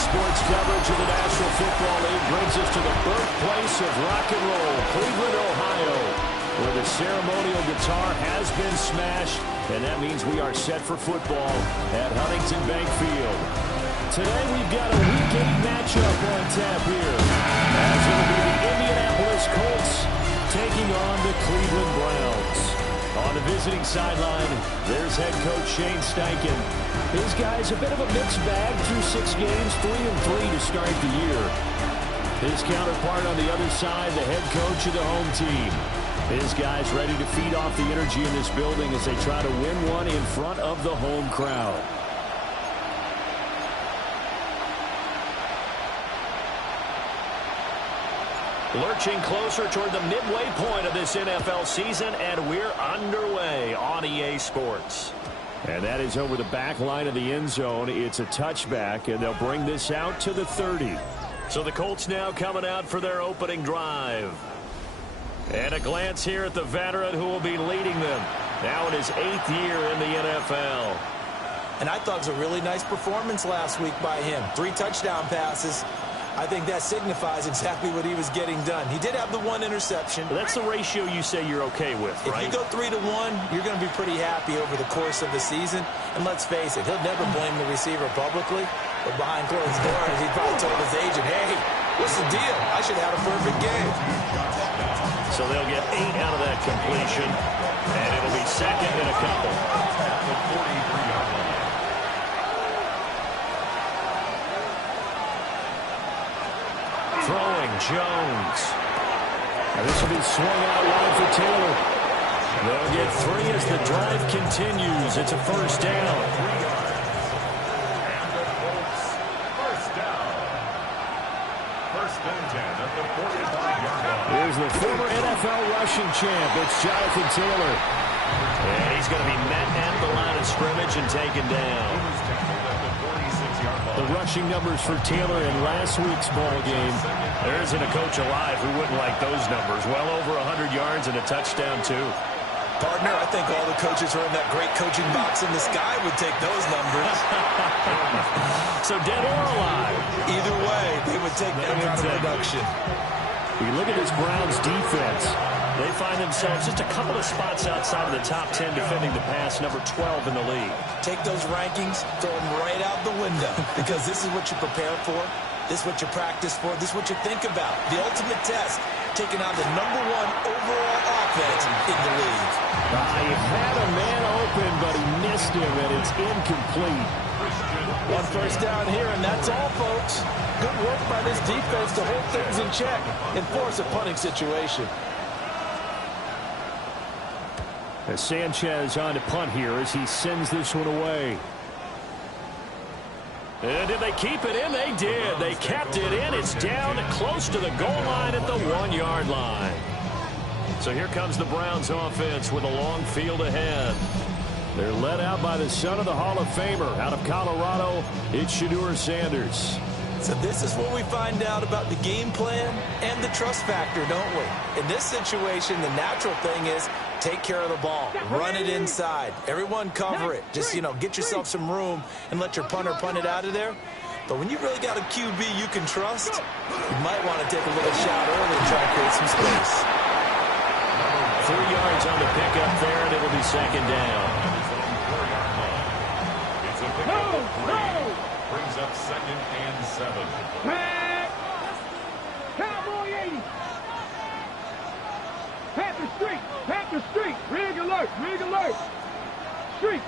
Sports coverage of the National Football League brings us to the birthplace of rock and roll, Cleveland, Ohio, where the ceremonial guitar has been smashed, and that means we are set for football at Huntington Bank Field. Today we've got a Week 8 matchup on tap here, as it will be the Indianapolis Colts taking on the Cleveland Browns. On the visiting sideline, there's head coach Shane Steichen. His guy's a bit of a mixed bag through 6 games, 3-3 to start the year. His counterpart on the other side, the head coach of the home team. His guys ready to feed off the energy in this building as they try to win one in front of the home crowd. Lurching closer toward the midway point of this NFL season, and we're underway on EA Sports. And that is over the back line of the end zone. It's a touchback, and they'll bring this out to the 30. So the Colts now coming out for their opening drive. And a glance here at the veteran who will be leading them now in his 8th year in the NFL. And I thought it was a really nice performance last week by him. 3 touchdown passes. I think that signifies exactly what he was getting done. He did have the 1 interception. Well, that's the ratio you say you're okay with, right? If you go 3-1, you're going to be pretty happy over the course of the season. And let's face it, he'll never blame the receiver publicly. But behind closed doors, he probably told his agent, hey, what's the deal? I should have had a perfect game. So they'll get 8 out of that completion. And it'll be second and a couple. Throwing Jones. Now this will be swung out wide for Taylor. They'll get 3 as the drive continues. It's a first down. Here's the former NFL rushing champ. It's Jonathan Taylor. And he's going to be met at the line of scrimmage and taken down. The rushing numbers for Taylor in last week's ball game. There isn't a coach alive who wouldn't like those numbers. Well over 100 yards and a touchdown, too. Partner, I think all the coaches who are in that great coaching box in the sky would take those numbers. So dead or alive? Either way, they would take that kind of production. We look at this Browns defense. They find themselves just a couple of spots outside of the top 10 defending the pass, number 12 in the league. Take those rankings, throw them right out the window, because this is what you prepare for. This is what you practice for. This is what you think about. The ultimate test, taking on the number 1 overall offense in the league. He had a man open, but he missed him, and it's incomplete. 1 first down here, and that's all, folks. Good work by this defense to hold things in check and force a punting situation. As Sanchez on to punt here as he sends this one away. And did they keep it in? They did. They kept it in. It's down close to the goal line at the 1-yard line. So here comes the Browns offense with a long field ahead. They're led out by the son of the Hall of Famer out of Colorado. It's Shedeur Sanders. So this is what we find out about the game plan and the trust factor, don't we? In this situation, the natural thing is take care of the ball. Run it inside. Everyone cover it. Just, get yourself some room and let your punter punt it out of there. But when you really got a QB you can trust, you might want to take a little shot early and try to create some space. 3 yards on the pickup there, and it'll be second down. Brings up 2nd and 7. Cowboy 80. Panther Street. Rig alert. Street.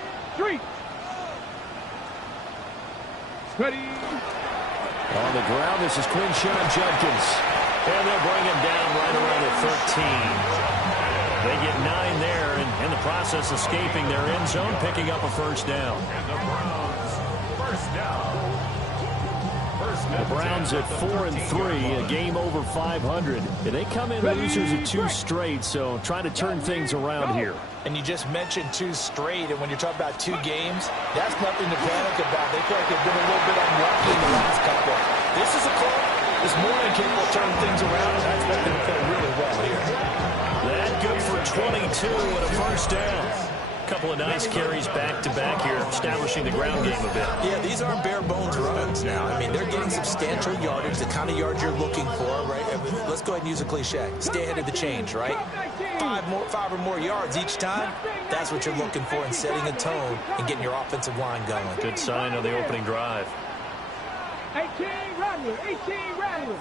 Ready. On the ground, this is Quinshawn Judkins. And they'll bring him down right around the 13. They get 9 there, and in the process escaping their end zone, picking up a first down. And the Browns, first down. The Browns at 4-3, a game over 500. They come in losers of 2 straight, so trying to turn things around here. And you just mentioned 2 straight, and when you're talking about 2 games, that's nothing to panic about. They feel like they've been a little bit unlucky in the last couple. This is a club that's more than capable of turning things around, and I expect them to play really well here. That good for 22 and a first down. Couple of nice carries back-to-back here, establishing the ground game a bit. Yeah, these aren't bare-bones runs now. I mean, they're getting substantial yardage, the kind of yards you're looking for, right? Let's go ahead and use a cliche. Stay ahead of the change, right? Five or more yards each time. That's what you're looking for in setting a tone and getting your offensive line going. Good sign on the opening drive. 18 Rattler, 18 Rattler.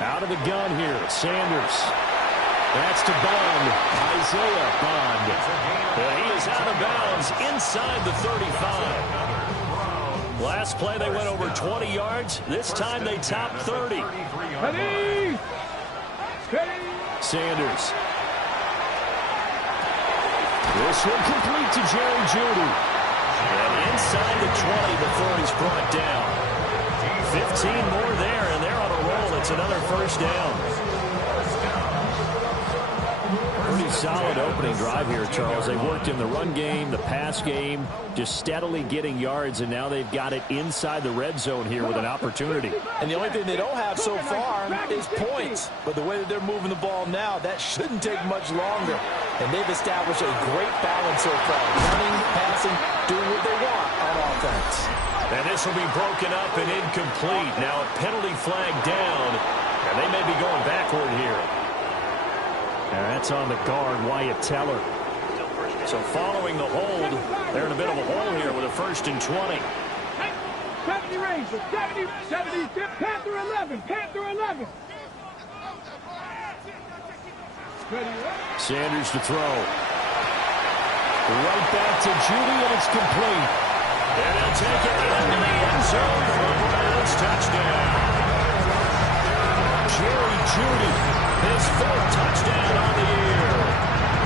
Out of the gun here, Sanders. That's to Bond, Isaiah Bond. And he is out of bounds inside the 35. Last play they went over 20 yards. This time they topped 30. Ready. Sanders. This one complete to Jerry Jeudy. And inside the 20 before he's brought down. 15 more there, and they're on a roll. It's another first down. Pretty solid opening drive here, Charles. They worked in the run game, the pass game, just steadily getting yards, and now they've got it inside the red zone here with an opportunity. And the only thing they don't have so far is points. But the way that they're moving the ball now, that shouldn't take much longer. And they've established a great balance so far. Running, passing, doing what they want on offense. And this will be broken up and incomplete. Now a penalty flag down, and they may be going backward here. And that's on the guard, Wyatt Teller. So following the hold, they're in a bit of a hole here with a 1st and 20. 70 Rangers, 70, Panther 11, Panther 11. Sanders to throw. Right back to Jeudy, and it's complete. And he'll take it into the end zone for a Browns touchdown. Jerry Jeudy, his 4th touchdown on the year.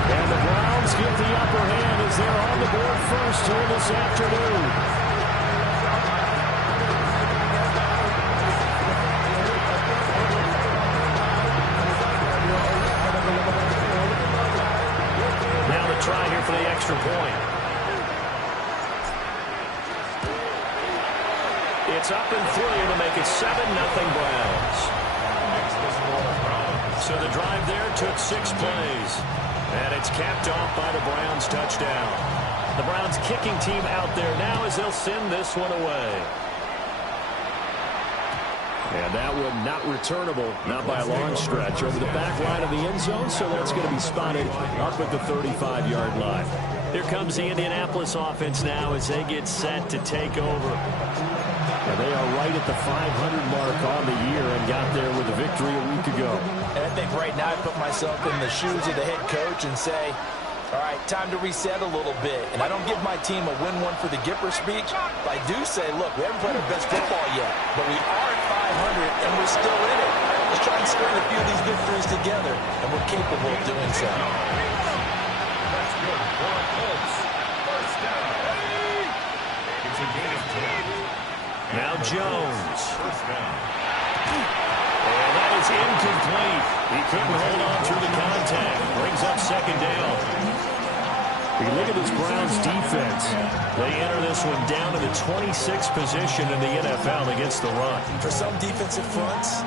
And the Browns get the upper hand as they're on the board first here this afternoon. Now the try here for the extra point. It's up and through to make it 7-0 Browns. So the drive there took 6 plays. And it's capped off by the Browns touchdown. The Browns kicking team out there now as they'll send this one away. And that one not returnable, not by a long stretch, over the back line of the end zone, so that's going to be spotted up at the 35-yard line. Here comes the Indianapolis offense now as they get set to take over. And they are right at the 500 mark on the year and got there with a victory a week ago. And I think right now I put myself in the shoes of the head coach and say, all right, time to reset a little bit. And I don't give my team a win one for the Gipper speech, but I do say, look, we haven't played our best football yet, but we are at 500 and we're still in it. Let's try and string a few of these victories together, and we're capable of doing so. That's good for a Colts. First down. It's a gain of 10. Now Jones. First down. And that is incomplete. He couldn't hold on through the contact. Brings up 2nd down. You look at this Browns defense. They enter this one down to the 26th position in the NFL against the run. For some defensive fronts,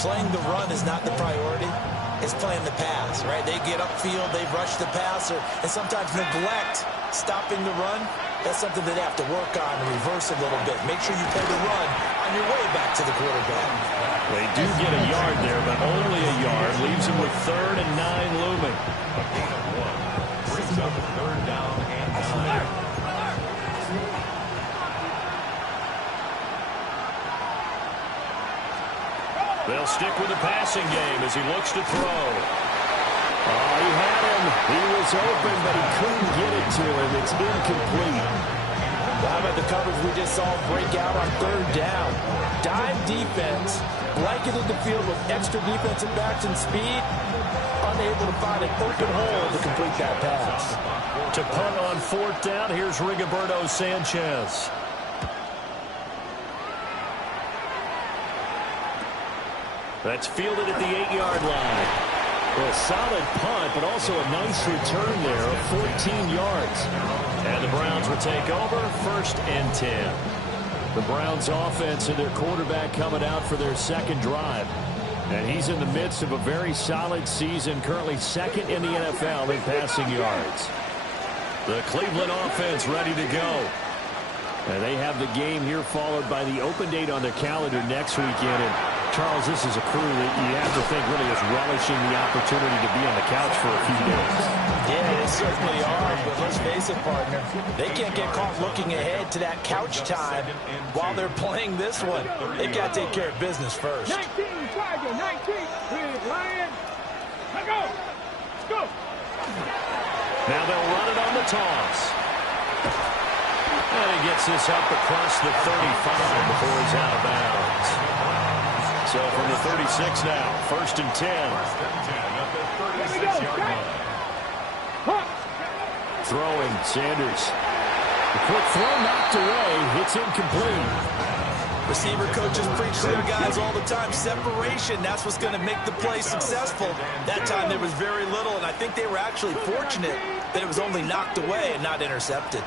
playing the run is not the priority. It's playing the pass, right? They get upfield, they rush the passer, and sometimes neglect stopping the run. That's something that they have to work on and reverse a little bit. Make sure you play the run on your way back to the quarterback. They do get a yard there, but only a yard. Leaves them with 3rd and 9 looming. A gain of 1. Brings up 3rd down and 9. They'll stick with the passing game as he looks to throw. Oh, he had him. He was open, but he couldn't get it to him. It's incomplete. Well, how about the coverage we just saw break out on 3rd down? Dime defense, blanketed the field with extra defensive backs and speed, unable to find an open hole to complete that pass. To punt on 4th down, here's Rigoberto Sanchez. That's fielded at the 8-yard line. Well, a solid punt, but also a nice return there of 14 yards. And the Browns will take over 1st and 10. The Browns offense and their quarterback coming out for their 2nd drive. And he's in the midst of a very solid season, currently second in the NFL in passing yards. The Cleveland offense ready to go. And they have the game here followed by the open date on their calendar next weekend. And Charles, this is a crew that you have to think really is relishing the opportunity to be on the couch for a few days. Yeah, they certainly are, but let's face it, partner. They can't get caught looking ahead to that couch time while they're playing this one. They got to take care of business first. 19, Tiger, 19. With Lion. Let's go. Let's go. Now they'll run it on the toss. And he gets this up across the 35 before he's out of bounds. So from the 36 now, 1st and 10. At the 36-yard line. Throwing, Sanders. The quick throw knocked away. It's incomplete. Receiver coaches preach to their guys all the time. Separation, that's what's going to make the play successful. That time there was very little, and I think they were actually fortunate that it was only knocked away and not intercepted.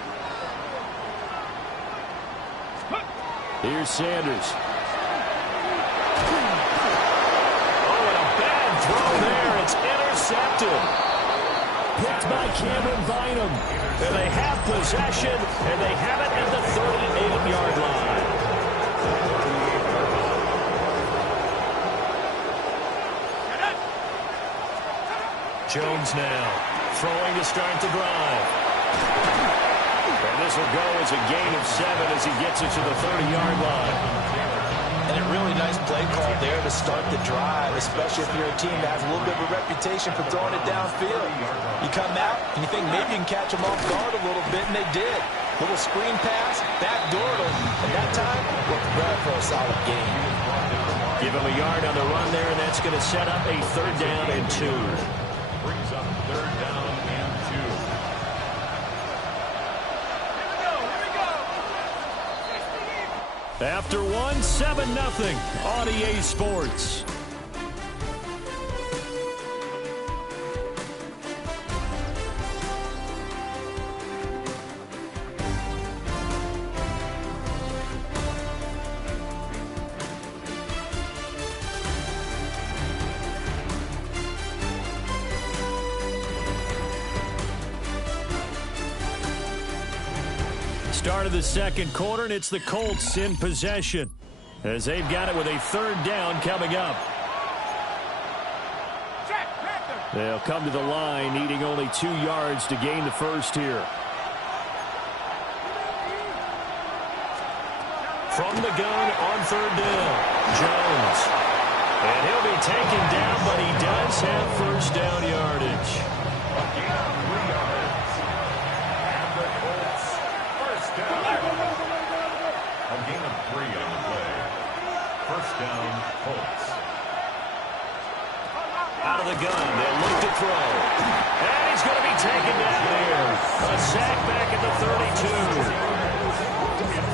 Here's Sanders. Oh, and a bad throw there. It's intercepted. Picked by Cameron Bynum. And they have possession, and they have it at the 38-yard line. Jones now throwing to start the drive. And this will go as a gain of 7 as he gets it to the 30-yard line. And a really nice play call there to start the drive, especially if you're a team that has a little bit of a reputation for throwing it downfield. You come out and you think maybe you can catch them off guard a little bit, and they did. Little screen pass, backdoored them, and that time looked well for a solid gain. Give him a yard on the run there, and that's going to set up a 3rd down and 2. Brings up 3rd down and 2. After one, 7-0 on EA Sports. Start of the second quarter, and it's the Colts in possession as they've got it with a 3rd down coming up. They'll come to the line, needing only 2 yards to gain the first here. From the gun on 3rd down, Jones. And he'll be taken down, but he does have 1st down yardage. A gain of 3 on the play. 1st down, Colts. Out of the gun, they'll look to throw. And he's going to be taken down there. A sack back at the 32.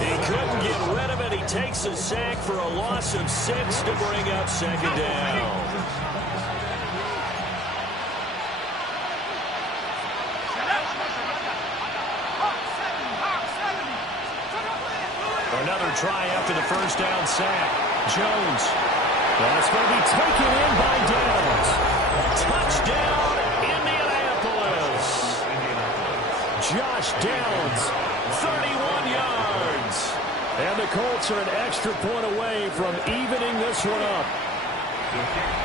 He couldn't get rid of it. He takes a sack for a loss of 6 to bring up 2nd down. Another try after the 1st down sack. Jones. That's going to be taken in by Downs. Touchdown, Indianapolis. Josh Downs, 31 yards. And the Colts are an extra point away from evening this one up.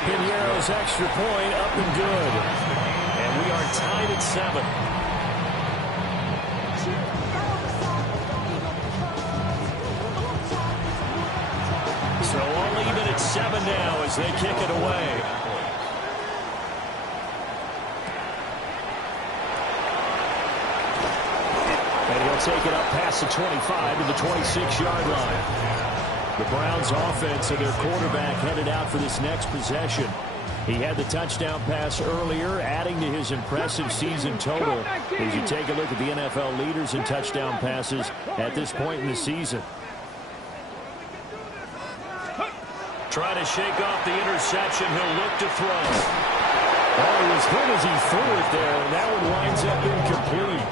Piñeiro's extra point up and good. And we are tied at 7. So all even at 7 now as they kick it away. And he'll take it up past the 25 to the 26-yard line. The Browns offense and their quarterback headed out for this next possession. He had the touchdown pass earlier, adding to his impressive season total as you take a look at the NFL leaders in touchdown passes at this point in the season. Trying to shake off the interception. He'll look to throw. Oh, as good as he threw it there, and that one winds up incomplete.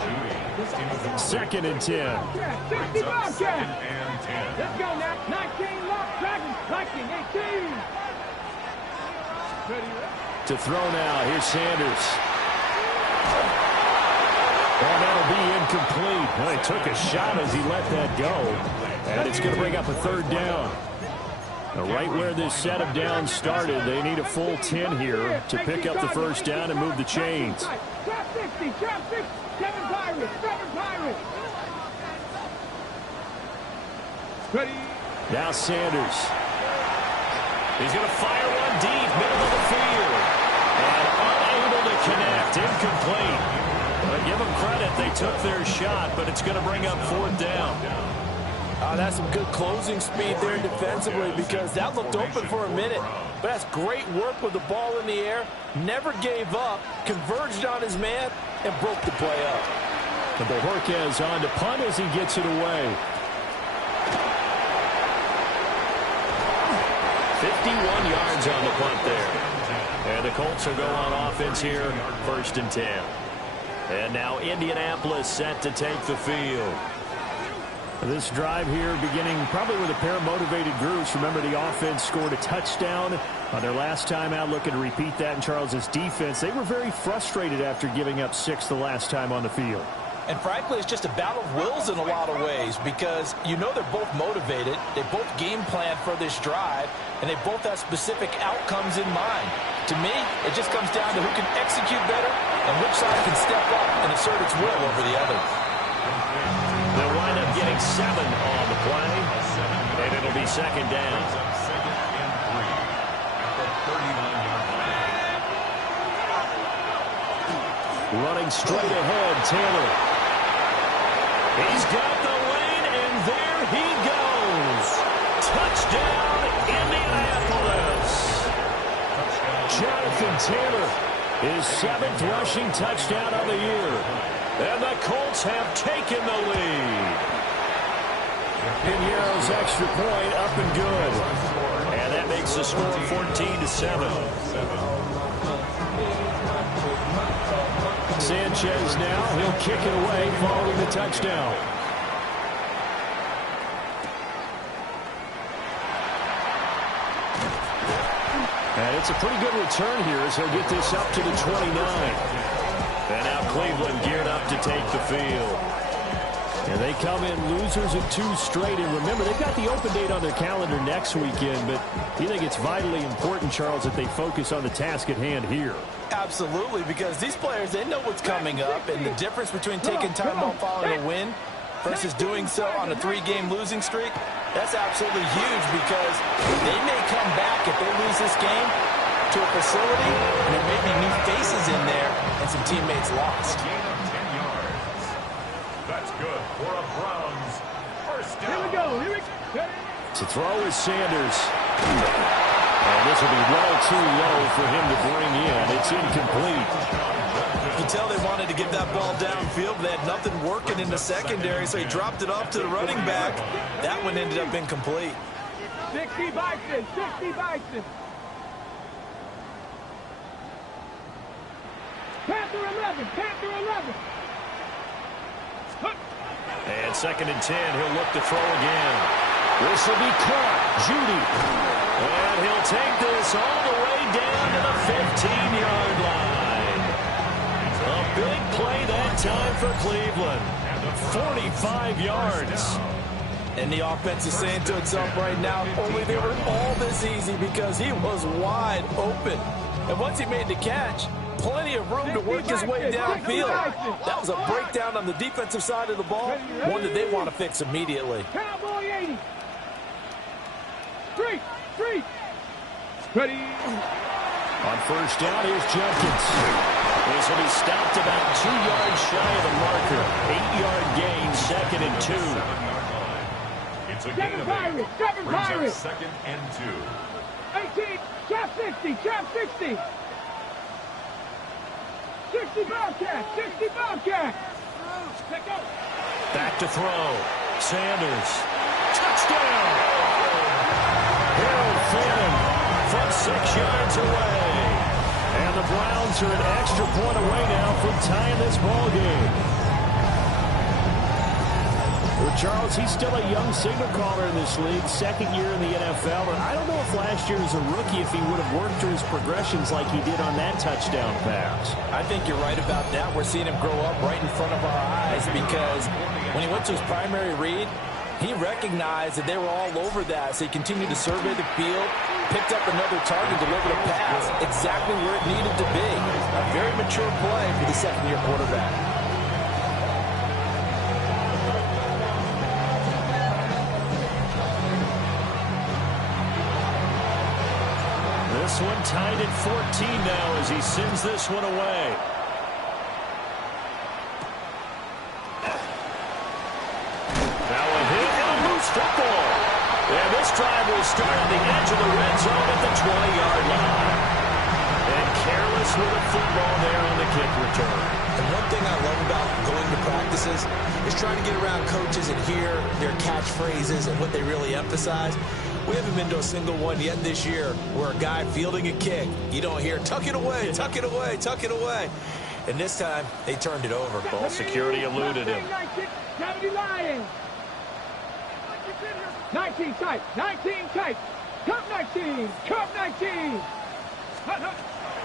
2nd and 10. Let's go now. 19 lock, Dragons, 19, 18. To throw now. Here's Sanders. And that'll be incomplete. Well, he took a shot as he let that go. And it's going to bring up a third down. Now, right where this set of downs started, they need a full 10 here to pick up the first down and move the chains. Trap 60, trap 6, 7 Pirates, 7 Pirates. Ready. Now Sanders. He's going to fire one deep, middle of the field. And unable to connect, incomplete. But give them credit, they took their shot, but it's going to bring up fourth down. That's some good closing speed there defensively because that looked open for a minute. But that's great work with the ball in the air. Never gave up, converged on his man, and broke the play up. And Bojorquez on to punt as he gets it away. 51 yards on the punt there. And the Colts will go on offense here, 1st and 10. And now Indianapolis set to take the field. This drive here beginning probably with a pair of motivated groups. Remember, the offense scored a touchdown on their last time out, looking to repeat that in Charles's defense. They were very frustrated after giving up 6 the last time on the field. And frankly, it's just a battle of wills in a lot of ways because you know they're both motivated. They both game plan for this drive, and they both have specific outcomes in mind. To me, it just comes down to who can execute better and which side can step up and assert its will over the other. They'll wind up getting 7 on the play, and it'll be 2nd down. Running straight ahead, Taylor. He's got the lane, and there he goes. Touchdown, Indianapolis. Jonathan Taylor, his 7th rushing touchdown of the year. And the Colts have taken the lead. Piñeiro's extra point up and good. And that makes the score 14-7. Sanchez now, he'll kick it away following the touchdown. And it's a pretty good return here as he'll get this up to the 29. And now Cleveland geared up to take the field. And they come in losers of 2 straight. And remember, they've got the open date on their calendar next weekend. But you think it's vitally important, Charles, that they focus on the task at hand here? Absolutely, because these players, they know what's coming up. And the difference between taking time off following a win versus doing so on a 3-game losing streak, that's absolutely huge because they may come back if they lose this game to a facility, and there may be new faces in there and some teammates lost. That's good for a Browns first down. Here we go. Here we go. To throw is Sanders. And this will be well too low for him to bring in. It's incomplete. You can tell they wanted to get that ball downfield, but they had nothing working in the secondary, so he dropped it off to the running back. That one ended up incomplete. 60 Bison, 60 Bison. Panther 11, Panther 11. And 2nd and 10, he'll look to throw again. This will be caught. Judy. And he'll take this all the way down to the 15-yard line. A big play that time for Cleveland. 45 yards. And the offense is saying to itself right now, only they were all this easy because he was wide open. And once he made the catch, plenty of room to work his way downfield. That was a breakdown on the defensive side of the ball, one that they want to fix immediately. Cowboy 80. Three. Ready. On first down, here's Jenkins. This will be stopped about 2 yards shy of the marker. 8-yard gain, 2nd and 2. It's a gain of 8. 7 Pirates. 2nd and 2. 18. Trap 60. Trap 60. 60 Bobcat. 60 Bobcat. Let go. Back to throw. Sanders. Touchdown. Harold Fannin from 6 yards away. And the Browns are an extra point away now from tying this ball game. Well, Charles, he's still a young signal caller in this league, second year in the NFL. And I don't know if last year as a rookie, if he would have worked through his progressions like he did on that touchdown pass. I think you're right about that. We're seeing him grow up right in front of our eyes because when he went to his primary read, he recognized that they were all over that. So he continued to survey the field, picked up another target, delivered a pass exactly where it needed to be. A very mature play for the second-year quarterback. This one tied at 14 now as he sends this one away. Now a hit and a loose football. And this drive will start on the edge of the red zone at the 20-yard line. And careless with a football there on the kick return. And one thing I love about going to practices is trying to get around coaches and hear their catchphrases and what they really emphasize. We haven't been to a single one yet this year where a guy fielding a kick, you don't hear, tuck it away, tuck it away, tuck it away. And this time, they turned it over. Ball security eluded him. 19 tight, 19 tight. Come 19, come 19.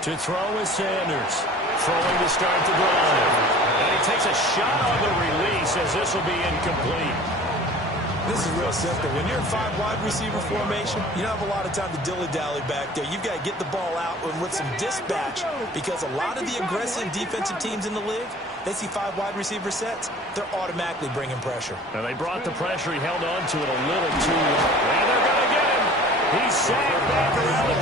To throw is Sanders. Throwing to start the drive. And he takes a shot on the release as this will be incomplete. This is real simple. When you're in 5 wide receiver formation, you don't have a lot of time to dilly-dally back there. You've got to get the ball out and with some dispatch because a lot of the aggressive defensive teams in the league, they see 5 wide receiver sets, they're automatically bringing pressure. And they brought the pressure. He held on to it a little too long. And they're going to get him. He's sacked back around the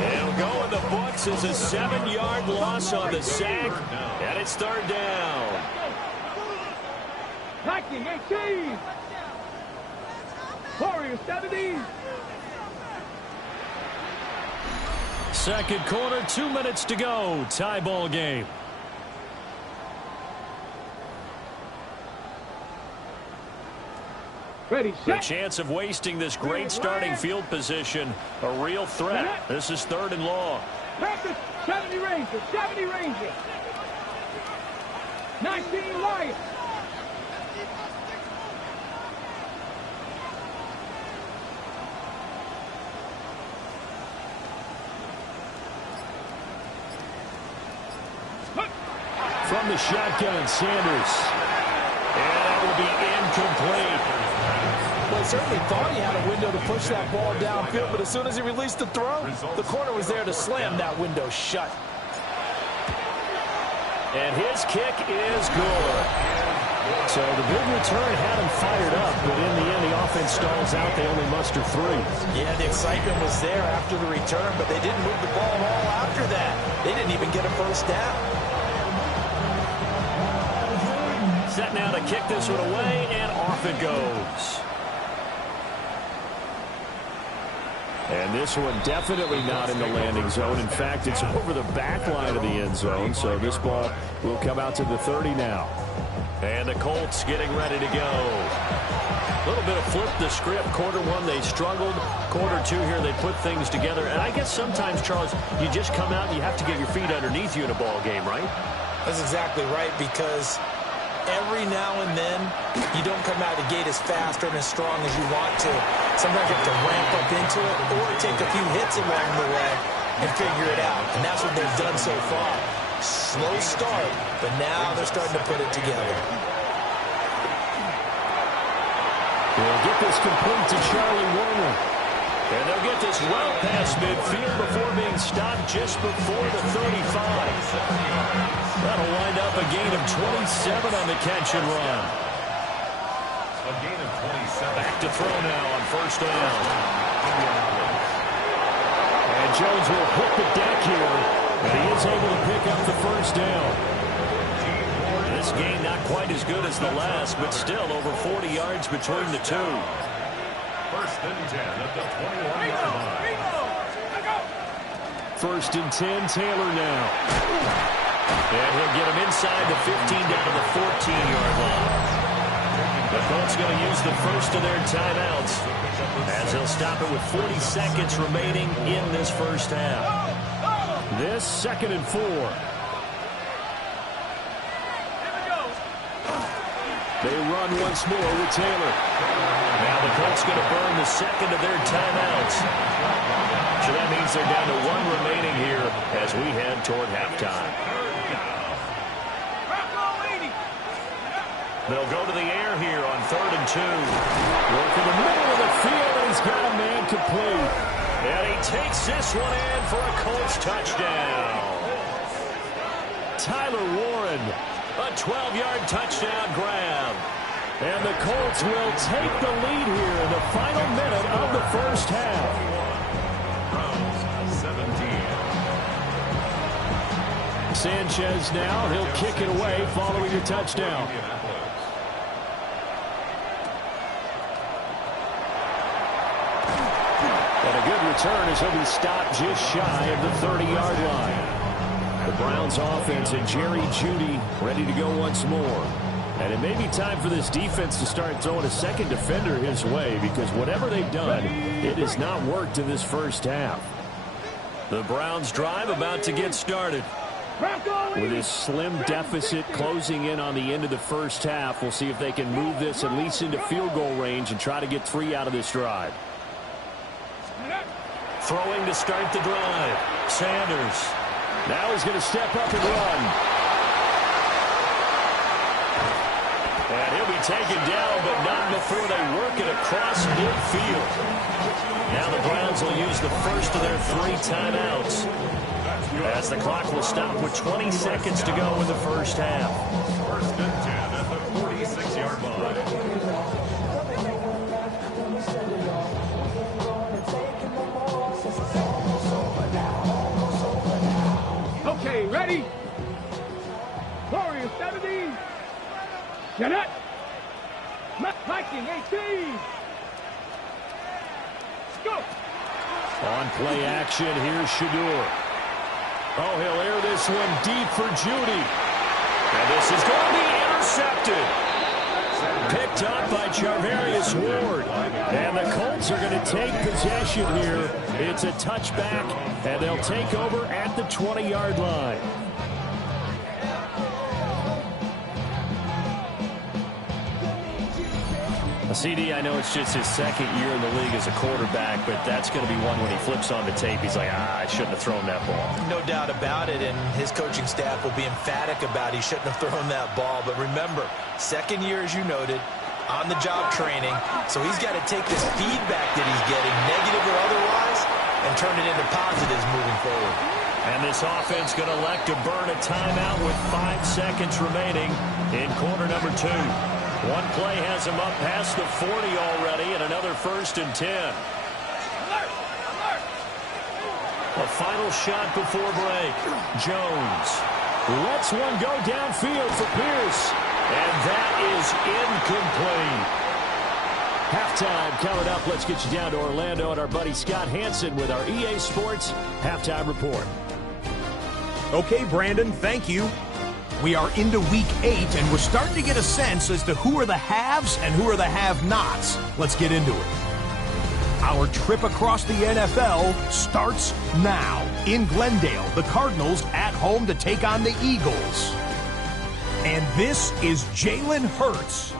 28. It'll go in the books as a 7-yard loss on the sack. And it's third down. 19, 18. Warriors 70. Second quarter, 2 minutes to go. Tie ball game. Ready, The set. chance of wasting this great starting field position, a real threat. This is third and long. Practice 70 Rangers, 70 Rangers. 19 Lions. From the shotgun, Sanders. And that will be incomplete. Well, he certainly thought he had a window to push that ball downfield, but as soon as he released the throw, the corner was there to slam that window shut. And his kick is good. So the big return had him fired up, but in the end, the offense stalls out. They only muster 3. Yeah, the excitement was there after the return, but they didn't move the ball at all after that. They didn't even get a first down. Set now to kick this one away, and off it goes. And this one definitely not in the landing zone. In fact, it's over the back line of the end zone, so this ball will come out to the 30 now. And the Colts getting ready to go. A little bit of flip the script. Quarter 1, they struggled. Quarter 2 here, they put things together. And I guess sometimes, Charles, you just come out and you have to get your feet underneath you in a ball game, right? That's exactly right, because every now and then, you don't come out of the gate as fast or as strong as you want to. Sometimes you have to ramp up into it or take a few hits along the way and figure it out. And that's what they've done so far. Slow start, but now they're starting to put it together. They'll get this complete to Charlie Warner. And they'll get this well past midfield before being stopped just before the 35. That'll wind up a gain of 27 on the catch and run. A gain of 27. Back to throw now on first down. And Jones will hit the deck here, and he is able to pick up the first down. This game not quite as good as the last, but still over 40 yards between the two. First and 10 at the 21-yard line. First and 10, Taylor now. And he'll get him inside the 15 down to the 14-yard line. The Colts going to use the first of their timeouts as they'll stop it with 40 seconds remaining in this first half. This second and 4. They run once more with Taylor. Now the Colts going to burn the second of their timeouts. So that means they're down to one remaining here as we head toward halftime. They'll go to the air here on 3rd and 2. Work in the middle of the field, and he's got a man complete. And he takes this one in for a Colts touchdown. Tyler Warren, a 12-yard touchdown grab. And the Colts will take the lead here in the final minute of the first half. 17. Sanchez now, he'll kick it away following the touchdown. And a good return as he'll be stopped just shy of the 30-yard line. The Browns offense and Jerry Jeudy ready to go once more. And it may be time for this defense to start throwing a second defender his way, because whatever they've done, it has not worked in this first half. The Browns drive about to get started. With this slim deficit closing in on the end of the first half, we'll see if they can move this at least into field goal range and try to get 3 out of this drive. Throwing to start the drive. Sanders. Now he's going to step up and run. And he'll be taken down, but not before they work it across midfield. Now the Browns will use the first of their 3 timeouts, as the clock will stop with 20 seconds to go in the first half. 1st and 10 at the 46-yard line. Okay, ready? Warriors 70. Janet. Viking 18. Go. On play action, here's Shador. Oh, he'll air this one deep for Jeudy. And this is going to be intercepted. Picked up by Charvarius Ward. And the Colts are going to take possession here. It's a touchback, and they'll take over at the 20-yard line. CD, I know it's just his second year in the league as a quarterback, but that's going to be one when he flips on the tape. He's like, I shouldn't have thrown that ball. No doubt about it, and his coaching staff will be emphatic about he shouldn't have thrown that ball. But remember, second year, as you noted, on-the-job training, so he's got to take this feedback that he's getting, negative or otherwise, and turn it into positives moving forward. And this offense going to elect to burn a timeout with 5 seconds remaining in quarter number 2. One play has him up past the 40 already, and another 1st and 10. A final shot before break. Jones lets one go downfield for Pierce, and that is incomplete. Halftime coming up. Let's get you down to Orlando and our buddy Scott Hansen with our EA Sports Halftime Report. Okay, Brandon, thank you. We are into week 8, and we're starting to get a sense as to who are the haves and who are the have-nots. Let's get into it. Our trip across the NFL starts now. In Glendale, the Cardinals at home to take on the Eagles. And this is Jalen Hurts.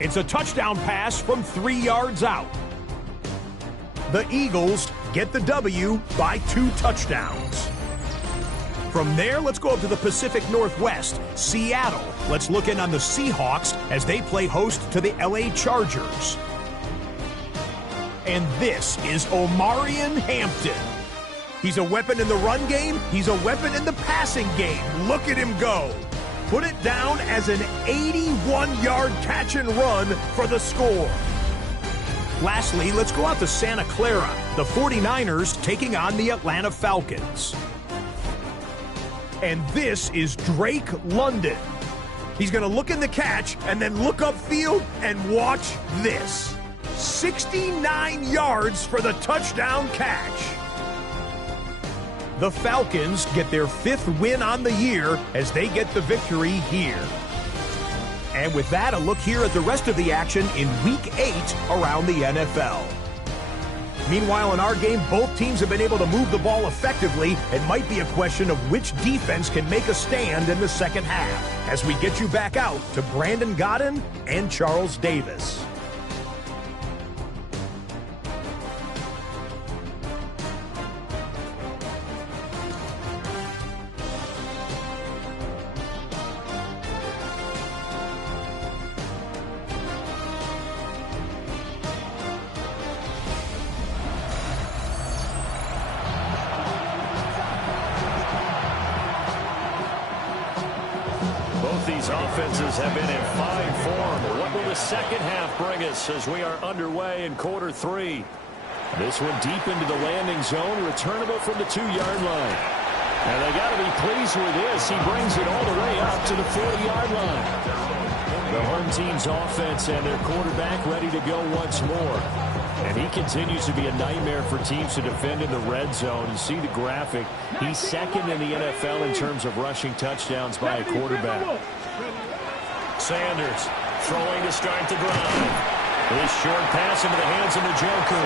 It's a touchdown pass from 3 yards out. The Eagles get the W by 2 touchdowns. From there, let's go up to the Pacific Northwest, Seattle. Let's look in on the Seahawks as they play host to the LA Chargers. And this is Omarion Hampton. He's a weapon in the run game. He's a weapon in the passing game. Look at him go. Put it down as an 81-yard catch and run for the score. Lastly, let's go out to Santa Clara. The 49ers taking on the Atlanta Falcons. And this is Drake London. He's going to look in the catch and then look upfield and watch this. 69 yards for the touchdown catch. The Falcons get their 5th win on the year as they get the victory here. And with that, a look here at the rest of the action in Week 8 around the NFL. Meanwhile, in our game, both teams have been able to move the ball effectively. It might be a question of which defense can make a stand in the second half. As we get you back out to Brandon Godden and Charles Davis. These offenses have been in fine form. What will the second half bring us as we are underway in quarter 3? This one deep into the landing zone, returnable from the 2-yard line. And they got to be pleased with this. He brings it all the way up to the 40-yard line. The home team's offense and their quarterback ready to go once more. And he continues to be a nightmare for teams to defend in the red zone. You see the graphic. He's second in the NFL in terms of rushing touchdowns by a quarterback. Sanders throwing to start the drive. This short pass into the hands of Njoku.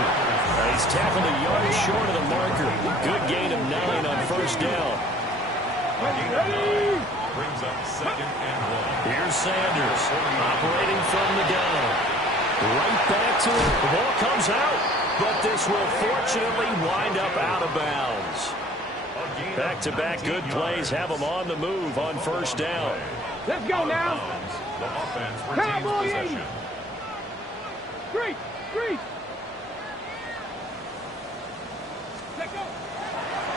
He's tackled a yard short of the marker. Good gain of 9 on first down. Brings up 2nd and 1. Here's Sanders operating from the gun. Right back to it. The ball comes out, but this will fortunately wind up out of bounds. Back-to-back good plays have them on the move on first down. Let's go now. The offense retains possession. Three. Let's go.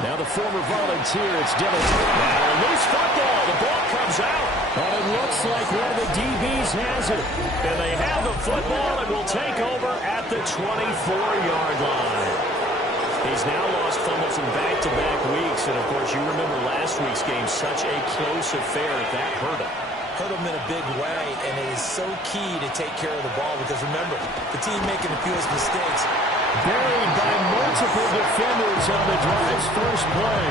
Now the former volunteer, it's Dylan. Now a loose football. The ball comes out. And it looks like one of the DBs has it. And they have the football and will take over at the 24-yard line. He's now lost fumbles in back-to-back weeks. And, of course, you remember last week's game, such a close affair. That hurt him. Hurt him in a big way, and it is so key to take care of the ball because, remember, the team making the fewest mistakes. Buried by multiple defenders on the drive's first play.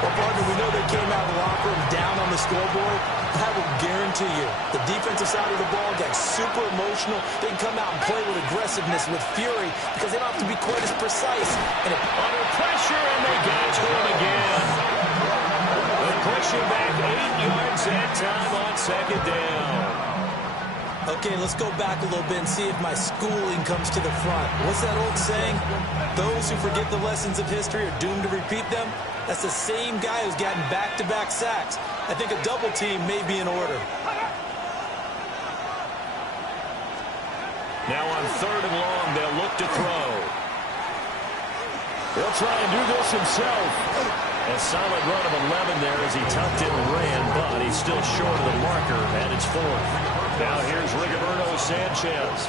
Well, partner, we know they came out of the locker room down on the scoreboard. I will guarantee you, the defensive side of the ball got super emotional. They can come out and play with aggressiveness, with fury, because they don't have to be quite as precise. And under pressure, and they got to him again. They're pushing back 8 yards that time on second down. Okay, let's go back a little bit and see if my schooling comes to the front. What's that old saying? Those who forget the lessons of history are doomed to repeat them. That's the same guy who's gotten back-to-back sacks. I think a double team may be in order. Now on 3rd and long, they'll look to throw. He'll try and do this himself. A solid run of 11 there as he tucked it and ran, but he's still short of the marker, and it's 4th. Now here's Rigoberto Sanchez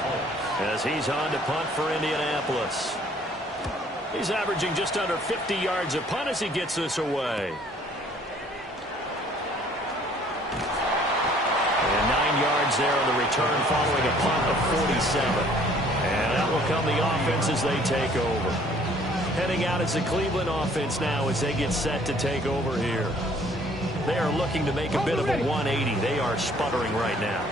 as he's on to punt for Indianapolis. He's averaging just under 50 yards a punt as he gets this away. And 9 yards there on the return following a punt of 47. And that will come the offense as they take over. Heading out as the Cleveland offense now as they get set to take over here. They are looking to make a bit of a 180. They are sputtering right now.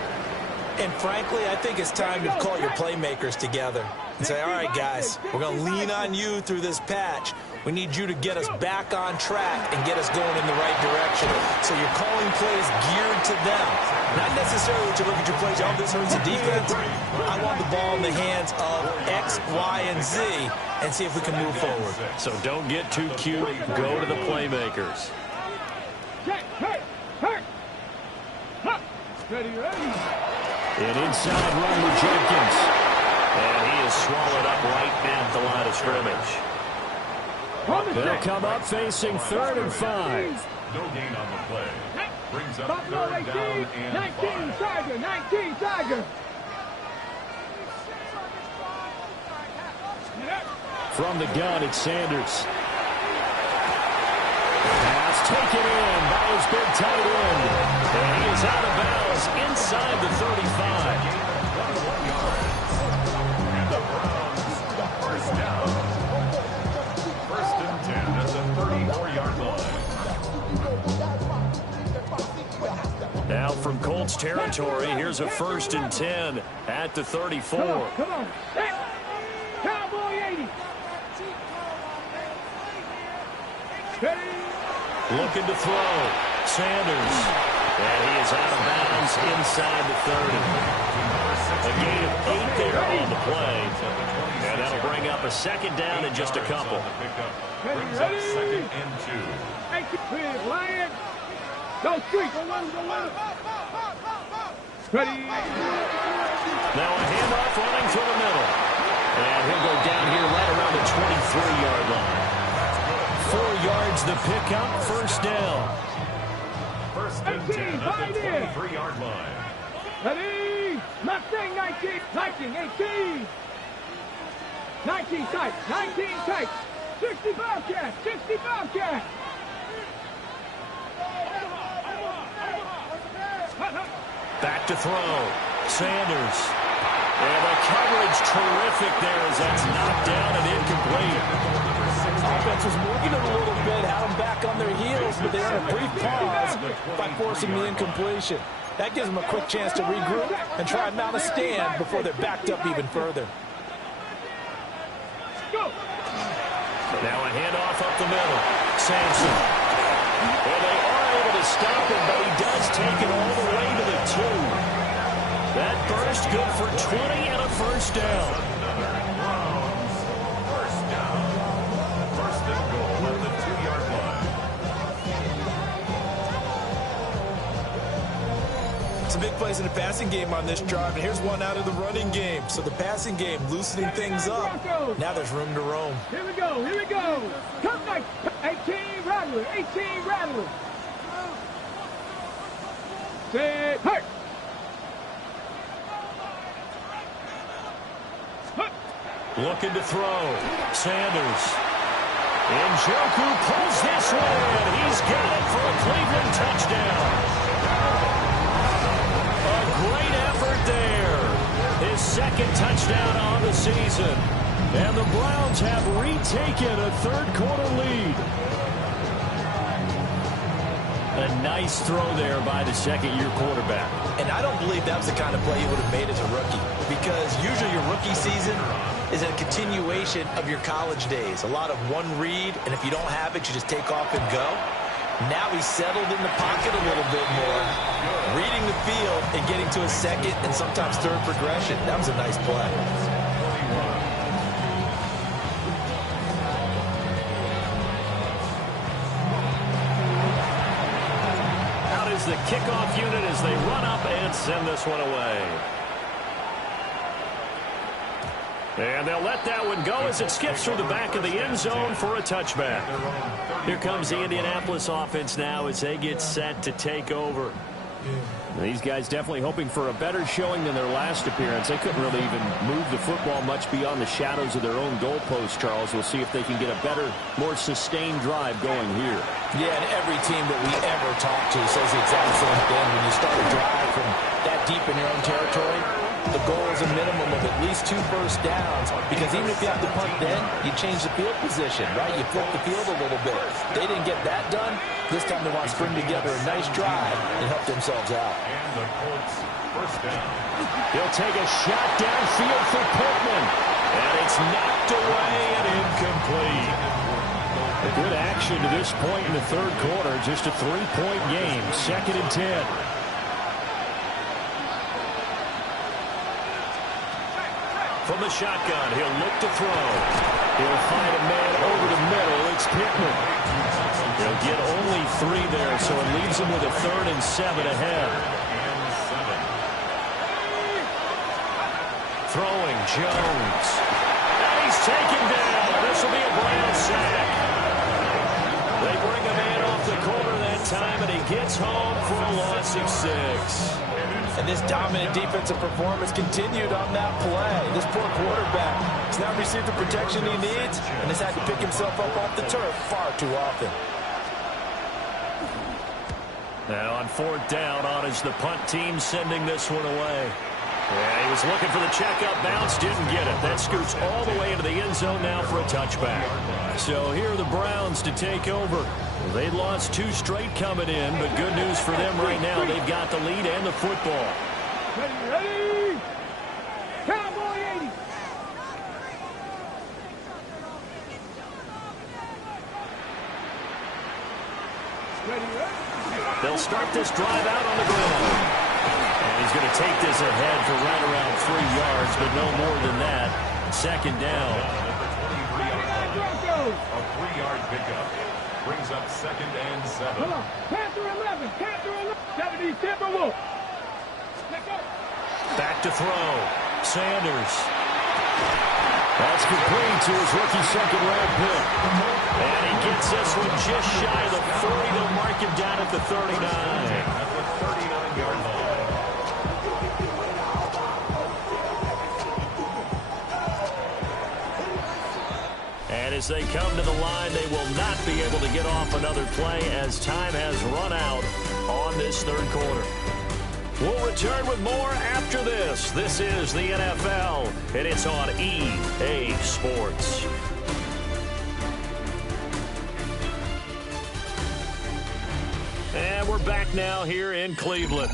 And frankly, I think it's time to call your playmakers together and say, all right, guys, we're going to lean on you through this patch. We need you to get us back on track and get us going in the right direction. So you're calling plays geared to them. Not necessarily to look at your plays, oh, this hurts the defense. I want the ball in the hands of X, Y, and Z and see if we can move forward. So don't get too cute. Go to the playmakers. Ready. An inside run with Jenkins. And he is swallowed up right at the line of scrimmage. They'll come up facing 3rd and 5. No gain on the play. Brings up Buffalo 3rd 18, down and 19 5. Tiger, 19 Tiger. From the gun, it's Sanders. Pass taken in by his big tight end. And he is out of bounds inside the 35. And the Browns, first down. 1st and 10 at the 34-yard line. Now from Colts territory, here's a 1st and 10 at the 34. Come on. Cowboy 80. Looking to throw. Sanders. And he is out of bounds inside the 30. A gain of 8 there on the play. And that'll bring up a second down in just a couple. Brings up 2nd and 2. Lion. Go street. Ready. Now a handoff running through the middle. And he'll go down here right around the 23-yard line. 4 yards the pickup, first down. 1st and 10 at the 23-yard line. Ready. Mustang 19. 19. 18. 19 tight. 19 tight. 60 Bobcat. 60 Bobcat. Back to throw. Sanders. And the coverage terrific there as that's knocked down and incomplete. Offense was moving it a little bit, had them back on their heels, but they had a brief pause by forcing the incompletion. That gives them a quick chance to regroup and try and mount a stand before they're backed up even further. Now a handoff up the middle. Sampson. Well, they are able to stop him, but he does take it all the way to the 2. That burst good for 20 and a first down. First down. 1st and goal at the 2-yard line. It's a big place in the passing game on this drive, and here's one out of the running game. So the passing game loosening things up. Now there's room to roam. Here we go. Here we go. Come back. 18 Rattler. 18 Rattler. Set. Hurt. Looking to throw. Sanders. Njoku pulls this one in. He's got it for a Cleveland touchdown. A great effort there. His 2nd touchdown on the season. And the Browns have retaken a 3rd-quarter lead. A nice throw there by the 2nd-year quarterback. And I don't believe that was the kind of play he would have made as a rookie, because usually your rookie season is a continuation of your college days. A lot of one read, and if you don't have it, you just take off and go. Now he's settled in the pocket a little bit more, reading the field and getting to a 2nd and sometimes 3rd progression. That was a nice play. Out is the kickoff unit as they run up and send this one away. And they'll let that one go as it skips through the back of the end zone for a touchback. Here comes the Indianapolis offense now as they get set to take over. These guys definitely hoping for a better showing than their last appearance. They couldn't really even move the football much beyond the shadows of their own goalpost, Charles. We'll see if they can get a better, more sustained drive going here. Yeah, and every team that we ever talk to says the exact same thing. When you start a drive from that deep in your own territory, the goal is a minimum of at least 2 first downs, because even if you have to punt then, you change the field position, right? You flip the field a little bit. They didn't get that done. This time they want to string together a nice drive and help themselves out. And the Colts, first down. He'll take a shot downfield for Pittman. And it's knocked away and incomplete. A good action to this point in the 3rd quarter. Just a 3-point game. 2nd and 10. From the shotgun, he'll look to throw. He'll find a man over the middle. It's Pittman. He'll get only 3 there, so it leaves him with a 3rd and 7 ahead. Throwing, Jones. And he's taken down. This will be a Brown sack. They bring a man off the corner that time, and he gets home for a loss of 6. And this dominant defensive performance continued on that play. This poor quarterback has not received the protection he needs and has had to pick himself up off the turf far too often. Now on 4th down, on is the punt team sending this one away. Yeah, he was looking for the checkup bounce, didn't get it. That scoots all the way into the end zone now for a touchback. So here are the Browns to take over. They lost 2 straight coming in, but good news for them right now. They've got the lead and the football. Ready? Cowboy 80. They'll start this drive out on the ground. And he's going to take this ahead for right around 3 yards, but no more than that. Second down. A 3-yard pickup. Brings up 2nd and 7. Panther 11. Panther 11. 70 Timberwolves. Back to throw. Sanders. That's complete to his rookie second-round pick. And he gets this one just shy of the 40. They'll mark him down at the 39. At the 39-yard line. And as they come to the line, they will not be able to get off another play as time has run out on this third quarter. We'll return with more after this. This is the NFL, and it's on EA Sports. And we're back now here in Cleveland.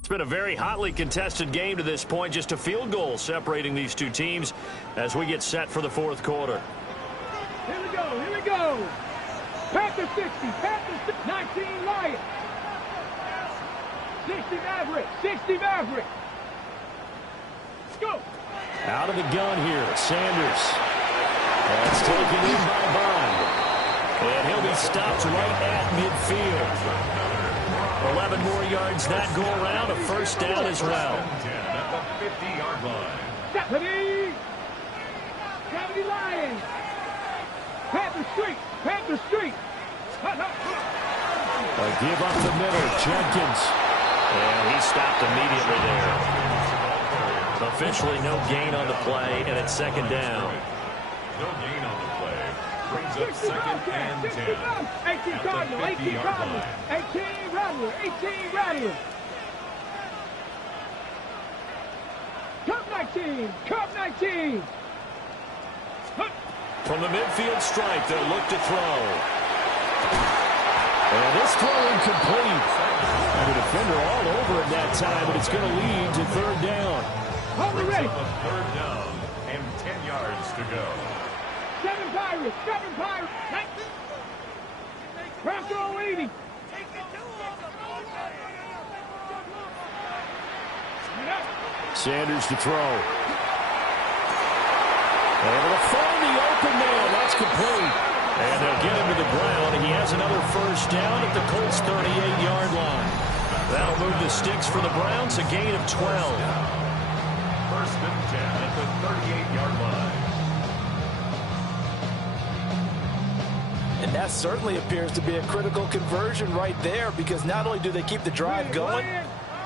It's been a very hotly contested game to this point. Just a field goal separating these two teams as we get set for the fourth quarter. Here we go. Here we go. Panther 60. Panther 60. 19 Lions. 60 Maverick. 60 Maverick. Let's go. Out of the gun here, Sanders. That's taken in by Bond. And he'll be stopped right at midfield. 11 more yards that go around, a first down as well. At the 50-yard line. 70 Lions. Panther Street. Panther Street. A give up the middle, Jenkins. And he stopped immediately there. Officially no gain on the play, and it's second down. No gain on the play. Brings up 2nd and 10. 18 Cardinal. 18 Cardinal. 18 Rattler. 18 Rattler. Cup 19. Cup 19. From the midfield stripe, they'll look to throw. And this throw incomplete. And the defender all over it that time, but it's going to lead to third down. Hold it ready. A third down and 10 yards to go. 7 Pirates. 7 Pirates. Bronco 80. Sanders to throw. And it'll find the open man. That's complete. And they'll get him to the ground. And he has another first down at the Colts' 38-yard line. That'll move the sticks for the Browns, a gain of 12. First and 10 at the 38-yard line. And that certainly appears to be a critical conversion right there, because not only do they keep the drive going,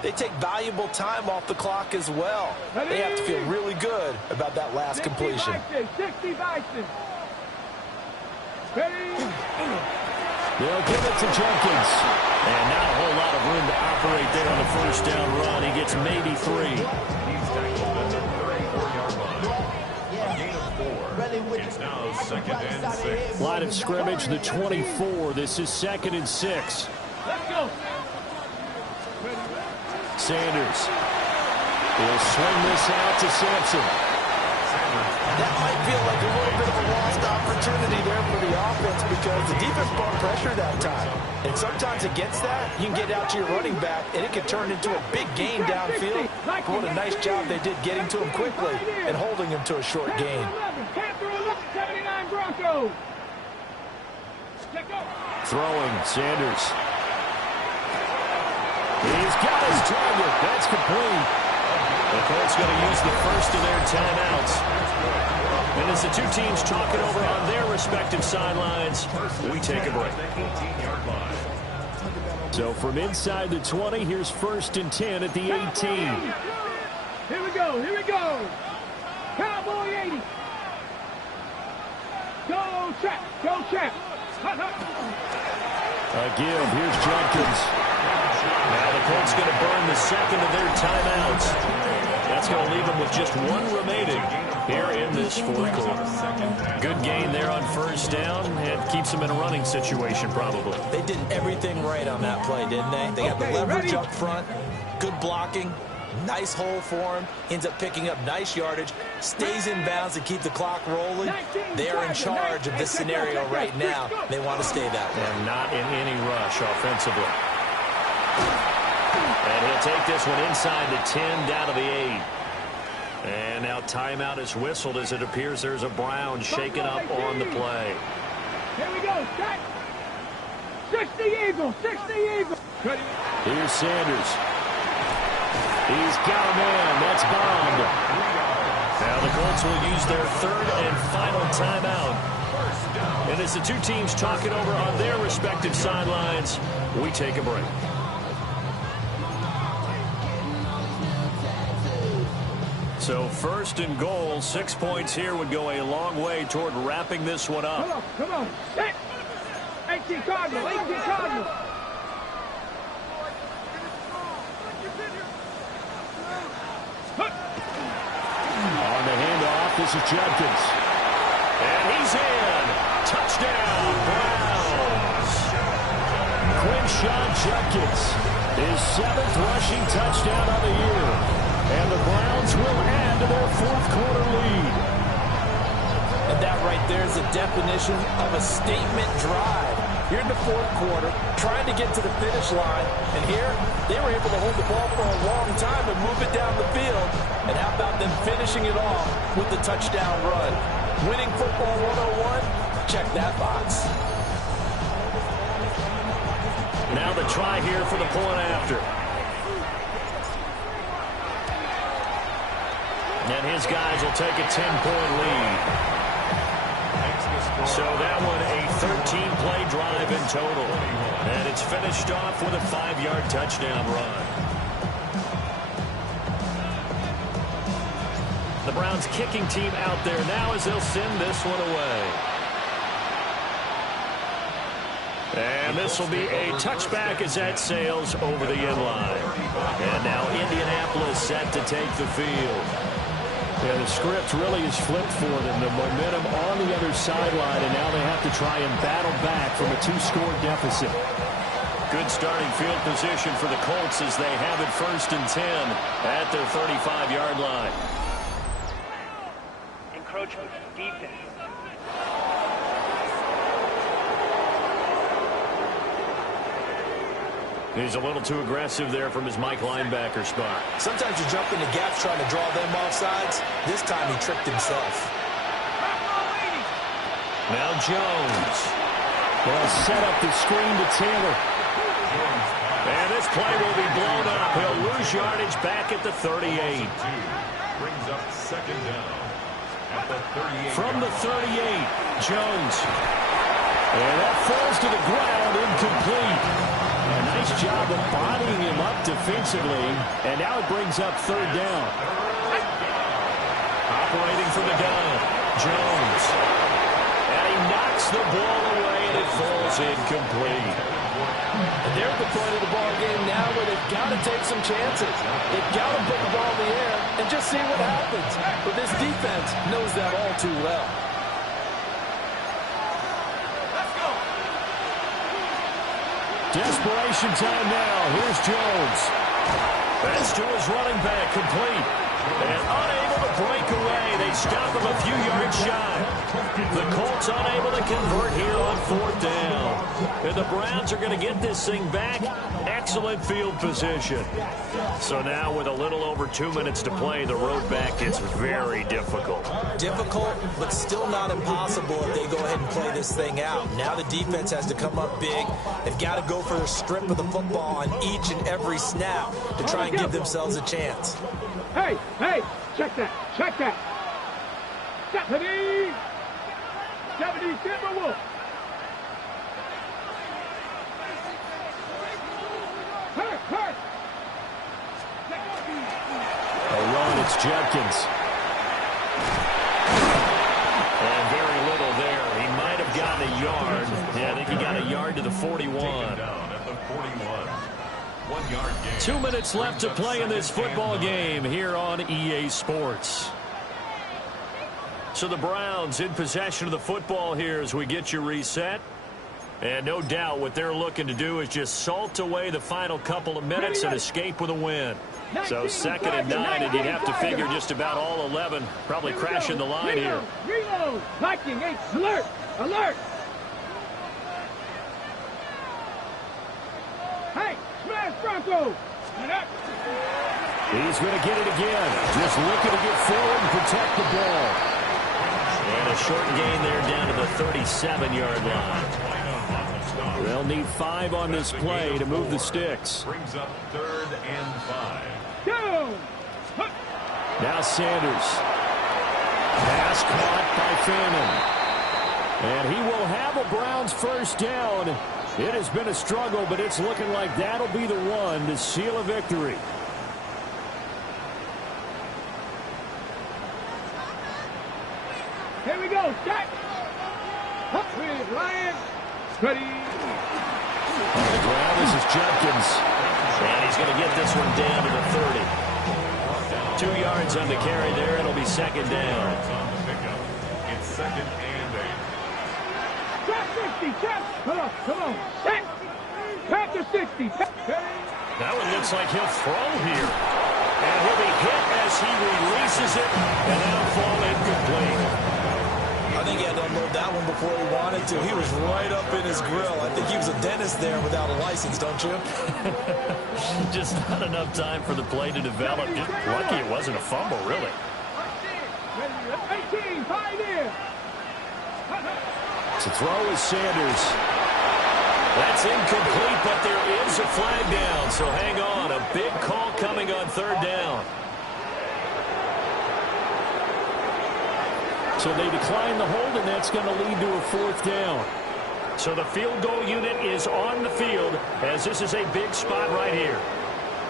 they take valuable time off the clock as well. They have to feel really good about that last completion. 60 Bison. Ready? They'll give it to Jenkins. And not a whole lot of room to operate there on the first down run. He gets maybe 3. He's tackled at the 34-yard line. A gain of 4. It's now 2nd and 6. Line of scrimmage, the 24. This is 2nd and 6. Let's go. Sanders. He'll swing this out to Sampson. That might feel like a little bit of a lost opportunity there for the offense, because the defense brought pressure that time. And sometimes against that, you can get out to your running back, and it can turn into a big gain downfield. What a nice job they did getting to him quickly and holding him to a short gain. Panther 11, 79 Broncos. Throwing, Sanders. He's got his target. That's complete. The Colts going to use the first of their timeouts. And as the two teams talk it over on their respective sidelines, we take a break. So from inside the 20, here's 1st and 10 at the 18. Here we go. Here we go. Cowboy 80. Go, Trap. Go, Trap. A give. Here's Jenkins. Now the Colts going to burn the second of their timeouts. That's going to leave them with just one remaining here in this fourth quarter. Good gain there on first down, and keeps them in a running situation probably. They did everything right on that play, didn't they? They got the leverage up front, good blocking, nice hole for him, ends up picking up nice yardage, stays in bounds to keep the clock rolling. They are in charge of this scenario right now. They want to stay that way. And not in any rush offensively. And he'll take this one inside the 10, down to the 8. And now timeout is whistled as it appears there's a Brown shaken up on the play. Here we go. Set. 60 Eagles. 60 Eagles. Here's Sanders. He's got a man. That's bombed. Now the Colts will use their third and final timeout. And as the two teams talk it over on their respective sidelines, we take a break. So first and goal, 6 points here would go a long way toward wrapping this one up. Come on, come on. Set. 18 Cardinal, 18 Cardinal. On the handoff, this is Judkins. And he's in. Touchdown, Browns. Quinshawn Judkins, his 7th rushing touchdown of the year. And the Browns will add to their fourth-quarter lead. And that right there is the definition of a statement drive. You're in the fourth quarter, trying to get to the finish line. And here, they were able to hold the ball for a long time and move it down the field. And how about them finishing it off with the touchdown run? Winning football 101? Check that box. Now the try here for the point after. And his guys will take a 10-point lead. So that one a 13-play drive in total. And it's finished off with a 5-yard touchdown run. The Browns kicking team out there now as they'll send this one away. And this will be a touchback as that sails over the end line. And now Indianapolis set to take the field. Yeah, the script really is flipped for them. The momentum on the other sideline, and now they have to try and battle back from a 2-score deficit. Good starting field position for the Colts as they have it 1st and 10 at their 35-yard line. Encroachment, defense. He's a little too aggressive there from his Mike linebacker spot. Sometimes you jump into gaps trying to draw them off sides. This time he tricked himself. Now Jones. Well, set up the screen to Taylor. And this play will be blown up. He'll lose yardage back at the 38. Brings up 2nd down at the 38. From the 38, Jones. And that falls to the ground, incomplete. A nice job of bodying him up defensively. And now it brings up 3rd down. Operating for the gun, Jones. And he knocks the ball away, and it falls incomplete. And they're at the point of the ball game now where they've got to take some chances. They've got to put the ball in the air and just see what happens. But this defense knows that all too well. Desperation time now. Here's Jones. Pass to his running back, complete. And unable to break away. They stop him a few yards shy. The Colts unable to convert here on 4th down. And the Browns are going to get this thing back. Excellent field position. So now with a little over 2 minutes to play, the road back gets very difficult. Difficult, but still not impossible if they go ahead and play this thing out. Now the defense has to come up big. They've got to go for a strip of the football on each and every snap to try and give themselves a chance. Hey, hey, check that, check that. 70 Timberwolves. Hurt. A run, it's Judkins. And very little there. He might have gotten a yard. Yeah, I think he got a yard to the 41. Down at the 41. 1 yard gain. 2 minutes left to play in this football game here on EA Sports. So the Browns in possession of the football here as we get you reset. And no doubt what they're looking to do is just salt away the final couple of minutes and escape with a win. So 2nd and 9, and you'd have to figure just about all 11 probably crashing the line here. Reload. Viking 8. Alert. Alert. Hey, Smith. Bronco. He's going to get it again. Just looking to get forward and protect the ball. And a short gain there down to the 37-yard line. They'll need 5 on this play to move the sticks. Brings up 3rd and 5. Go. Now Sanders. Pass caught by Fannin. And he will have a Browns first down. It has been a struggle, but it's looking like that'll be the one to seal a victory. Here we go. Set. With Ryan. Ready. On the ground, this is Jenkins. And he's going to get this one down to the 30. 2 yards on the carry there. It'll be second down. On the pickup. It's 2nd and 8. Trap 60. Trap. Come on. Set. Trap to 60. That one looks like he'll throw here. And he'll be hit as he releases it. And that'll fall incomplete. I think he had to unload that one before he wanted to. He was right up in his grill. I think he was a dentist there without a license, don't you? Just not enough time for the play to develop. Just lucky it wasn't a fumble, really. 18. 5 in. To throw is Sanders. That's incomplete, but there is a flag down. So hang on. A big call coming on 3rd down. So they decline the hold, and that's going to lead to a 4th down. So the field goal unit is on the field as this is a big spot right here.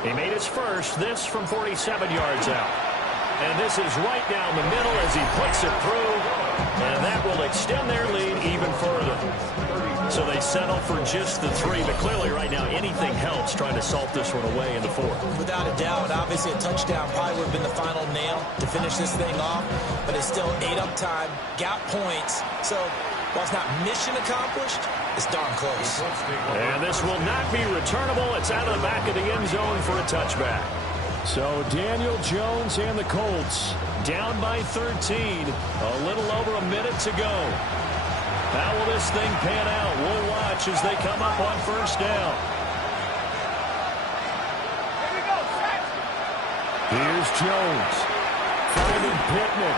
He made his first, this from 47 yards out. And this is right down the middle as he puts it through. And that will extend their lead even further. So they settle for just the 3. But clearly right now anything helps trying to salt this one away in the 4th. Without a doubt, obviously a touchdown probably would have been the final nail to finish this thing off. But it's still 8 up time, got points. So while it's not mission accomplished, it's darn close. And this will not be returnable. It's out of the back of the end zone for a touchback. So Daniel Jones and the Colts Down by 13. A little over a minute to go. How will this thing pan out? We'll watch as they come up on first down. Here's Jones. Finding Pittman.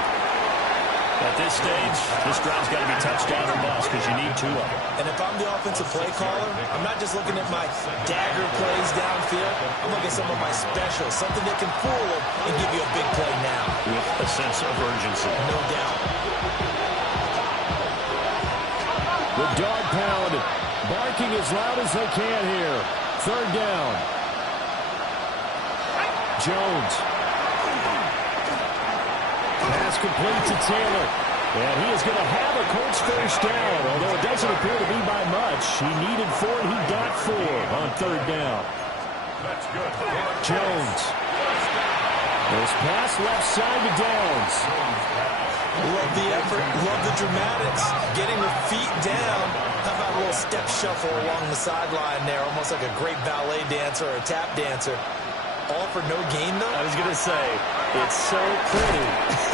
At this stage, this drive's got to be touchdown or bust because you need 2 of them. And if I'm the offensive play caller, I'm not just looking at my dagger plays downfield. I'm looking at some of my specials, something that can fool them and give you a big play now. With a sense of urgency. No doubt. The dog pound barking as loud as they can here. 3rd down. Jones. Pass complete to Taylor. And he is going to have a Colts first down, although it doesn't appear to be by much. He needed 4, and he got 4 on 3rd down. That's good. Jones. This pass left side to Downs. Love the effort, love the dramatics, getting the feet down. How about a little step shuffle along the sideline there, almost like a great ballet dancer or a tap dancer. All for no gain, though? I was going to say, it's so pretty,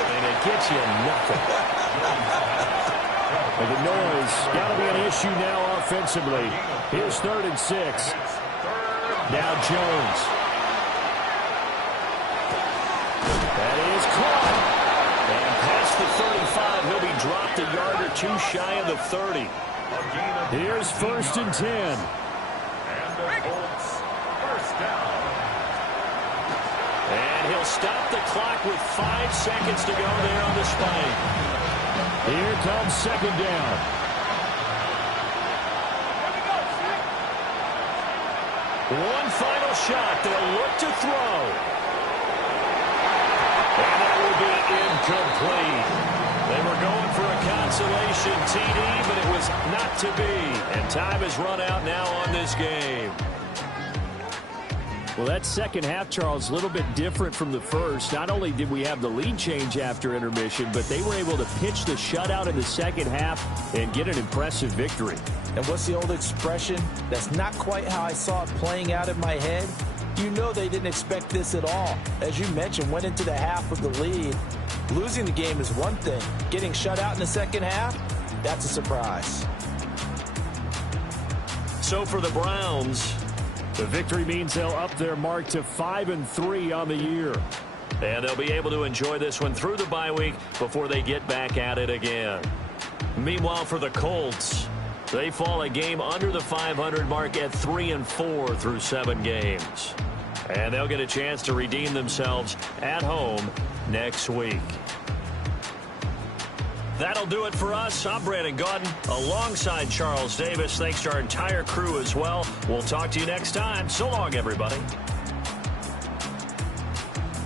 and it gets you nothing. And the noise got to be an issue now offensively. Here's 3rd and 6. Now Jones. That is caught. And past the 35, he'll be dropped a yard or 2 shy of the 30. Here's 1st and 10. And the Colts first down. And he'll stop the clock with 5 seconds to go there on the spike. Here comes 2nd down. One final shot. They'll look to throw. And that will be incomplete. They were going for a consolation TD, but it was not to be. And time has run out now on this game. Well, that second half, Charles, a little bit different from the first. Not only did we have the lead change after intermission, but they were able to pitch the shutout in the second half and get an impressive victory. And what's the old expression? That's not quite how I saw it playing out in my head. You know they didn't expect this at all. As you mentioned, went into the half with the lead. Losing the game is one thing. Getting shut out in the second half, that's a surprise. So for the Browns, The victory means they'll up their mark to 5-3 on the year. And they'll be able to enjoy this one through the bye week before they get back at it again. Meanwhile, for the Colts, they fall a game under the 500 mark at 3-4 through 7 games. And they'll get a chance to redeem themselves at home next week. That'll do it for us. I'm Brandon Gaudin alongside Charles Davis. Thanks to our entire crew as well. We'll talk to you next time. So long, everybody.